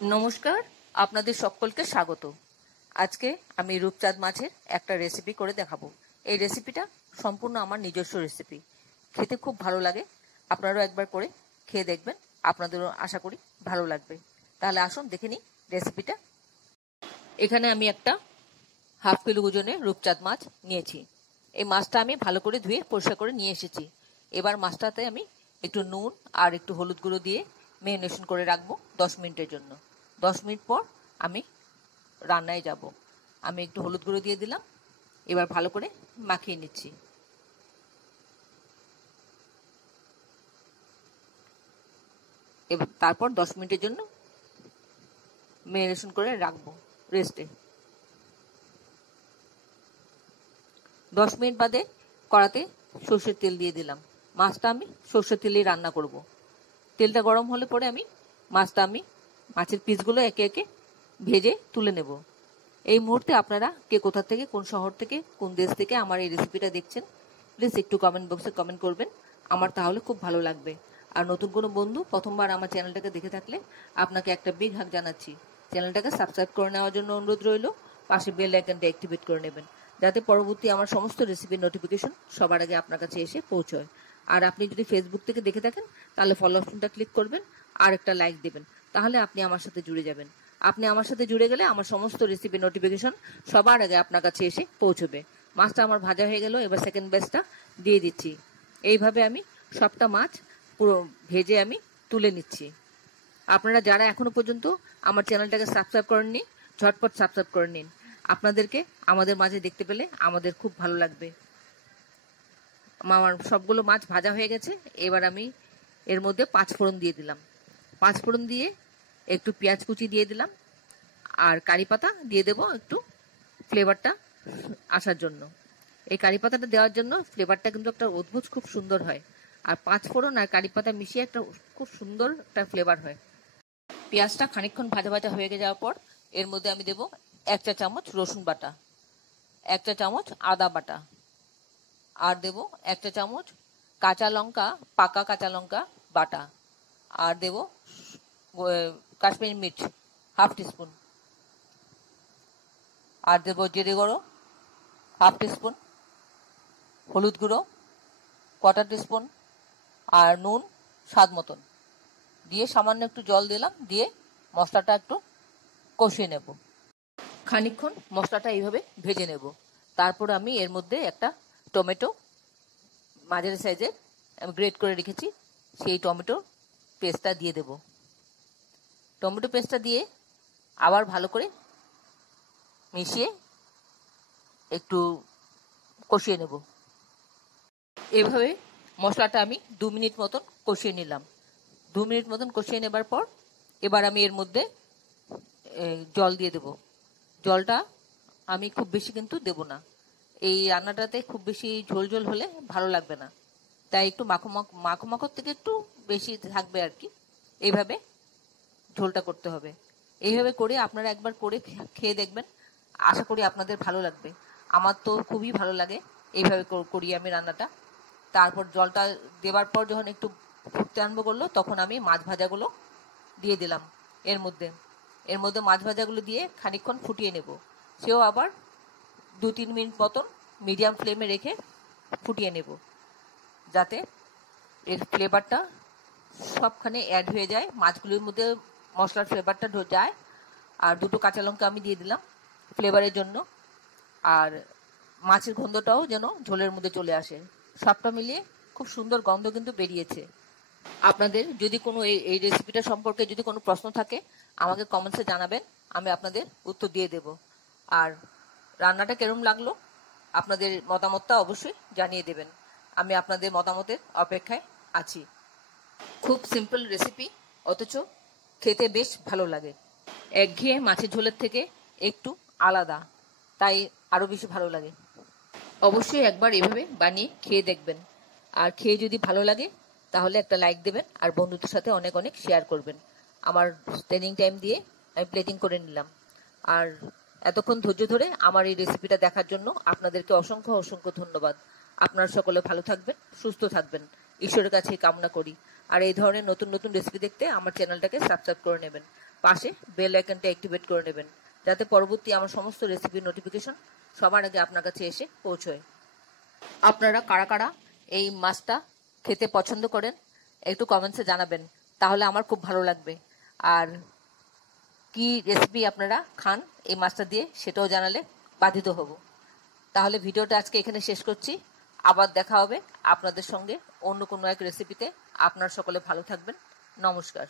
নমস্কার, আপনাদের সকলকে স্বাগত। আজকে আমি রূপচাঁদ মাছের একটা রেসিপি করে দেখাবো। এই রেসিপিটা সম্পূর্ণ আমার নিজস্ব রেসিপি। খেতে খুব ভালো লাগে। আপনারাও একবার করে খেয়ে দেখবেন, আপনাদেরও আশা করি ভালো লাগবে। তাহলে আসুন দেখে নিই রেসিপিটা। এখানে আমি একটা 1/2 কিলো ওজনের রূপচাঁদ মাছ নিয়েছি। এই মাছটা আমি ভালো করে ধুয়ে পরিষ্কার করে নিয়ে এসেছি। এবার মাছটাতে আমি একটু নুন আর একটু হলুদ গুঁড়ো দিয়ে ম্যারিনেশন করে রাখবো 10 মিনিটের জন্য। 10 মিনিট পর আমি রান্নায় যাব। আমি একটু হলুদ গুঁড়ো দিয়ে দিলাম। এবার ভালো করে মাখিয়ে নিচ্ছি। এবার তারপর 10 মিনিটের জন্য ম্যারিনেশন করে রাখবো রেস্টে। 10 মিনিট বাদে কড়াতে সর্ষের তেল দিয়ে দিলাম। মাছটা আমি সর্ষের তেলেই রান্না করব। তেলটা গরম হলে পরে মাছের পিসগুলো একে একে ভেজে তুলে নেব। এই মুহূর্তে আপনারা কে কোথা থেকে, কোন শহর থেকে, কোন দেশ থেকে আমার এই রেসিপিটা দেখছেন, প্লিজ একটু কমেন্ট বক্সে কমেন্ট করবেন। আমার তাহলে খুব ভালো লাগবে। আর নতুন কোনো বন্ধু প্রথমবার আমার চ্যানেলটাকে দেখে থাকলে আপনাকে একটা বিগ হাগ জানাচ্ছি। চ্যানেলটাকে সাবস্ক্রাইব করে নেওয়ার জন্য অনুরোধ রইল। পাশে বেল আইকনটা অ্যাক্টিভেট করে নেবেন, যাতে পরবর্তী আমার সমস্ত রেসিপির নোটিফিকেশন সবার আগে আপনার কাছে এসে পৌঁছয়। আর আপনি যদি ফেসবুক থেকে দেখে থাকেন তাহলে ফলো অপশনটা ক্লিক করবেন আর একটা লাইক দেবেন। তাহলে আপনি আমার সাথে জুড়ে যাবেন। আপনি আমার সাথে জুড়ে গেলে আমার সমস্ত রেসিপি নোটিফিকেশন সবার আগে আপনার কাছে এসে পৌঁছবে। মাছটা আমার ভাজা হয়ে গেল। এবার সেকেন্ড ব্যাচটা দিয়ে দিচ্ছি। এইভাবে আমি সবটা মাছ পুরো ভেজে আমি তুলে নিচ্ছি। আপনারা যারা এখনো পর্যন্ত আমার চ্যানেলটাকে সাবস্ক্রাইব করেননি, ঝটপট সাবস্ক্রাইব করে নিন। আপনাদেরকে আমাদের মাঝে দেখতে পেলে আমাদের খুব ভালো লাগবে। আমার সবগুলো মাছ ভাজা হয়ে গেছে। এবার আমি এর মধ্যে 5 ফোড়ন দিয়ে দিলাম। 5 ফোড়ন দিয়ে একটু পেঁয়াজ কুচি দিয়ে দিলাম আর কারি পাতা দিয়ে দেবো একটু ফ্লেভারটা আসার জন্য। এই কারি পাতাটা দেওয়ার জন্য ফ্লেভারটা কিন্তু একটা অদ্ভুত খুব সুন্দর হয়। আর 5 ফোড়ন আর কারি পাতা মিশিয়ে একটা খুব সুন্দর একটা ফ্লেভার হয়। পেঁয়াজটা খানিকক্ষণ ভাজা ভাজা হয়ে যাওয়ার পর এর মধ্যে আমি দেবো 1 চা চামচ রসুন বাটা, 1 চা চামচ আদা বাটা, আর দেবো 1 চা চামচ কাঁচা লঙ্কা, পাকা কাঁচা লঙ্কা বাটা, আর দেবো কাশ্মীরি মির্চ 1/2 টিস্পুন, আর দেবো জিরে গুঁড়ো 1/2 টিস্পুন, হলুদ গুঁড়ো 1/4 টিস্পুন, আর নুন স্বাদ মতন দিয়ে সামান্য একটু জল দিলাম। দিয়ে মশলাটা একটু কষিয়ে নেব। খানিকক্ষণ মশলাটা এইভাবে ভেজে নেব। তারপর আমি এর মধ্যে একটা টমেটো মাঝারি সাইজের আমি গ্রেট করে রেখেছি, সেই টমেটো পেস্টটা দিয়ে দেব। টমেটো পেস্টটা দিয়ে আবার ভালো করে মিশিয়ে একটু কষিয়ে নেব। এভাবে মশলাটা আমি 2 মিনিট মতন কষিয়ে নিলাম। 2 মিনিট মতন কষিয়ে নেবার পর এবার আমি এর মধ্যে জল দিয়ে দেব। জলটা আমি খুব বেশি কিন্তু দেব না। এই রান্নাটাতে খুব বেশি ঝোল ঝোল হলে ভালো লাগবে না, তাই একটু মাখো মাখোর থেকে একটু বেশি থাকবে আর কি। এইভাবে ঝোলটা করতে হবে। এইভাবে করে আপনারা একবার করে খেয়ে দেখবেন, আশা করি আপনাদের ভালো লাগবে। আমার তো খুবই ভালো লাগে এইভাবে করি আমি রান্নাটা। তারপর জলটা দেওয়ার পর যখন একটু ফুটতে আরম্ভ করলো তখন আমি মাছ ভাজাগুলো দিয়ে দিলাম এর মধ্যে। মাছ ভাজাগুলো দিয়ে খানিকক্ষণ ফুটিয়ে নেব। সেও আবার 2-3 মিনিট মতন মিডিয়াম ফ্লেমে রেখে ফুটিয়ে নেব, যাতে এর ফ্লেভারটা সবখানে অ্যাড হয়ে যায়, মাছগুলোর মধ্যে মশলার ফ্লেভারটা যায়। আর 2টো কাঁচা লঙ্কা আমি দিয়ে দিলাম ফ্লেভারের জন্য। আর মাছের গন্ধটাও যেন ঝোলের মধ্যে চলে আসে। সবটা মিলিয়ে খুব সুন্দর গন্ধ কিন্তু বেরিয়েছে। আপনাদের যদি কোনো এই রেসিপিটা সম্পর্কে যদি কোনো প্রশ্ন থাকে আমাকে কমেন্টসে জানাবেন, আমি আপনাদের উত্তর দিয়ে দেব। আর রান্নাটা কেরম লাগলো আপনাদের মতামতটা অবশ্যই জানিয়ে দেবেন। আমি আপনাদের মতামতের অপেক্ষায় আছি। খুব সিম্পল রেসিপি, অথচ খেতে বেশ ভালো লাগে। একঘেয়ে মাছের ঝোলের থেকে একটু আলাদা, তাই আরো বেশি ভালো লাগে। অবশ্যই একবার এভাবে বানিয়ে খেয়ে দেখবেন। আর খেয়ে যদি ভালো লাগে তাহলে একটা লাইক দেবেন আর বন্ধুদের সাথে অনেক অনেক শেয়ার করবেন। আমার ট্রেনিং টাইম দিয়ে আমি প্লেটিং করে নিলাম। আর এতক্ষণ ধৈর্য ধরে আমার এই রেসিপিটা দেখার জন্য আপনাদেরকে অসংখ্য অসংখ্য ধন্যবাদ। আপনারা সকলে ভালো থাকবেন, সুস্থ থাকবেন, ঈশ্বরের কাছে কামনা করি। আর এই ধরনের নতুন নতুন রেসিপি দেখতে আমার চ্যানেলটাকে সাবস্ক্রাইব করে নেবেন। পাশে বেল আইকনটা অ্যাক্টিভেট করে নেবেন, যাতে পরবর্তী আমার সমস্ত রেসিপির নোটিফিকেশন সবার আগে আপনার কাছে এসে পৌঁছয়। আপনারা কারা কারা এই মাছটা খেতে পছন্দ করেন একটু কমেন্টসে জানাবেন, তাহলে আমার খুব ভালো লাগবে। আর কি রেসিপি আপনারা খান এই মাছটা দিয়ে সেটাও জানালে বাধিত হব। তাহলে ভিডিওটা আজকে এখানে শেষ করছি। আবার দেখা হবে আপনাদের সঙ্গে অন্য কোনো এক রেসিপিতে। আপনার সকলে ভালো থাকবেন। নমস্কার।